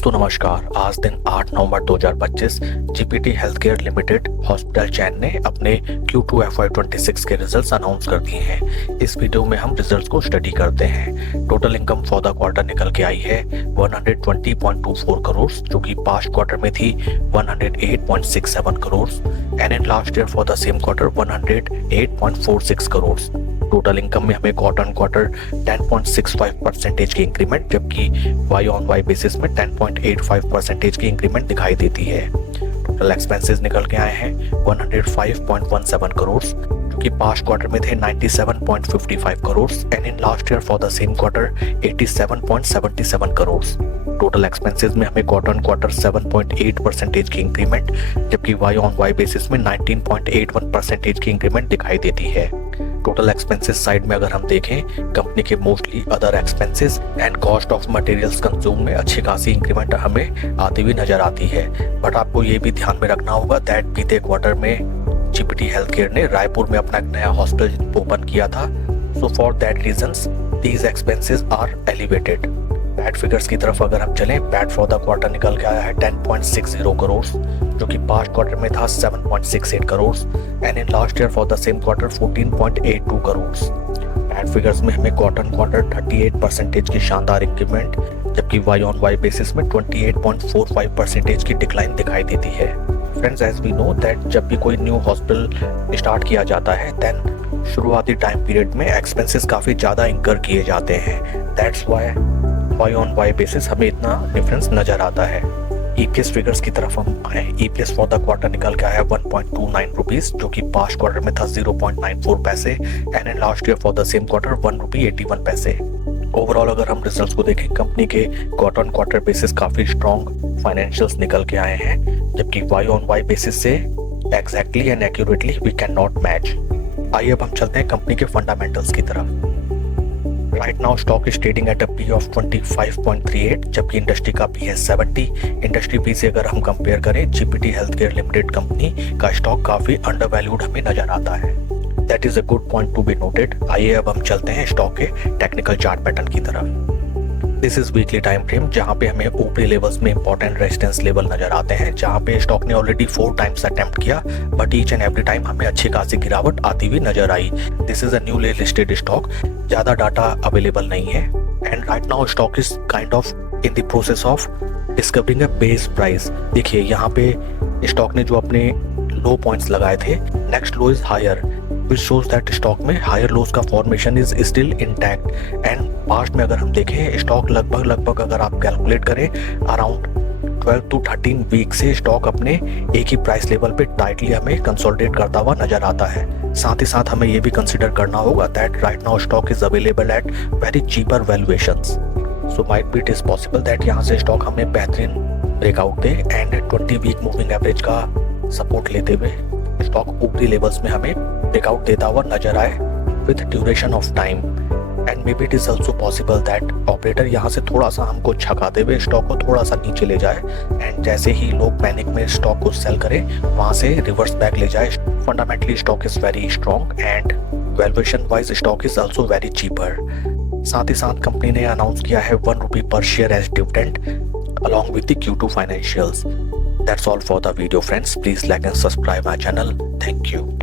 दोस्तों नमस्कार। आज दिन 8 नवंबर 2025 जीपीटी हेल्थकेयर लिमिटेड हॉस्पिटल चैन ने अपने Q2 FY26 के रिजल्ट्स अनाउंस कर दिए हैं। इस वीडियो में हम रिजल्ट्स को स्टडी करते हैं। Total income for the quarter निकल के आई है 120.24 करोड़, जो कि पास्ट क्वार्टर में थी 108.67 crore and in last year for the same quarter 108.46 crore. Total income में हमें क्वार्टर 10.65% की इंक्रीमेंट, जबकि वाई ऑन वाई बेसिस में 10.85% की इंक्रीमेंट दिखाई देती है। टोटल एक्सपेंसेस निकल के आए हैं 105.17 करोड़, जो कि पास्ट क्वार्टर में थे 97.55 crore and in last year for the same quarter 87.77 crore. Total expenses में हमें क्वार्टर 7.8% की इंक्रीमेंट, जबकि वाई ऑन वाई बेसिस में 19.81% की इंक्रीमेंट दिखाई देती है। टोटल एक्सपेंसेस साइड में अगर हम देखें, कंपनी के mostly other expenses and cost of materials consume में अच्छी खासी इंक्रीमेंट हमें आती हुई नजर आती है। बट आपको ये भी ध्यान में रखना होगा दैट बीते क्वार्टर में जीपीटी हेल्थकेयर ने रायपुर में अपना एक नया हॉस्पिटल ओपन किया था, so for that reasons these expenses are elevated. PAT figures की तरफ अगर हम चलें, पैट फॉर द क्वार्टर निकल के आया है 10.60 करोड़, जो कि पास्ट क्वार्टर में था 7.68 crore and in last year for the same quarter 14.82 crore. PAT figures में हमें क्वार्टर 38% की शानदार इंक्रीमेंट, जबकि वाई ऑन वाई बेसिस में 28.45% की डिक्लाइन दिखाई देती है। Friends, as we know that जब भी कोई न्यू हॉस्पिटल स्टार्ट किया जाता है देन शुरुआती टाइम पीरियड में एक्सपेंसेस काफ़ी ज़्यादा इंकर किए जाते हैं। That's why Y on Y basis हमें इतना डिफरेंस नजर आता है। ईपीएस फिगर्स की तरफ हम आए, ईपीएस फॉर द क्वार्टर निकल के आया 1.29 रुपीज, जो कि पास्ट क्वार्टर में था 0.94 पैसे and in last year for the same quarter 1 रुपी 81 पैसे। ओवरऑल अगर हम रिजल्ट्स को देखें, कंपनी के क्वार्टर बेसिस काफी स्ट्रॉन्ग फाइनेंशियल्स निकल के आए हैं, जबकि वाई ऑन वाई बेसिस से exactly and accurately we can not match. आइए अब हम चलते हैं कंपनी के फंडामेंटल्स की तरफ। Right now stock is trading at a P of 25.38, जबकि इंडस्ट्री का पी है 70। इंडस्ट्री पी से अगर हम कंपेयर करें, जीपीटी हेल्थकेयर लिमिटेड कंपनी का स्टॉक काफी अंडर वैल्यूड हमें नजर आता है। That is a good point to be noted. आइए अब हम चलते हैं स्टॉक के टेक्निकल चार्ट पैटर्न की तरफ। This is weekly time frame, जहां पे हमें ऊपरी लेवल्स में इंपॉर्टेंट रेजिस्टेंस लेवल नजर आते हैं, जहां पे स्टॉक ने ऑलरेडी 4 टाइम्स अटेम्प्ट किया, but each and every time हमें अच्छी खासी गिरावट आती हुई नजर आई। This is a newly listed stock, ज्यादा डाटा अवेलेबल नहीं है and right now stock is kind of in the process of discovering a base price. देखिए यहाँ पे स्टॉक ने जो अपने लो पॉइंट्स लगाए थे, next low is higher, which shows that stock में हायर लोज का formation is still intact and past में अगर हम देखें, स्टॉक लगभग अगर आप कैलकुलेट करें अराउंड 12 to 13 वीक से स्टॉक अपने एक ही प्राइस लेवल पे टाइटली हमें कंसोलिडेट करता हुआ नजर आता है। साथ ही साथ हमें ये भी कंसिडर करना होगा that right now stock is available at very cheaper valuations, so might be it is possible that यहाँ से स्टॉक हमें बेहतरीन ब्रेकआउट दे एंड 20 वीक मूविंग एवरेज का सपोर्ट लेते हुए स्टॉक ऊपरी लेवल्स में हमें ब्रेकआउट देता हुआ नजर आए with duration of time and may be it is also possible that operator यहाँ से थोड़ा सा हमको छकाते हुए स्टॉक को थोड़ा सा नीचे ले जाए एंड जैसे ही लोग पैनिक में स्टॉक को सेल करें, वहां से रिवर्स बैक ले जाए। Fundamentally stock is very strong and valuation wise stock is also very cheaper. साथ ही साथ कंपनी ने अनाउंस किया है 1 रुपी पर share as dividend along with the Q2 financials. That's all for the video, friends. Please like and subscribe my channel. Thank you.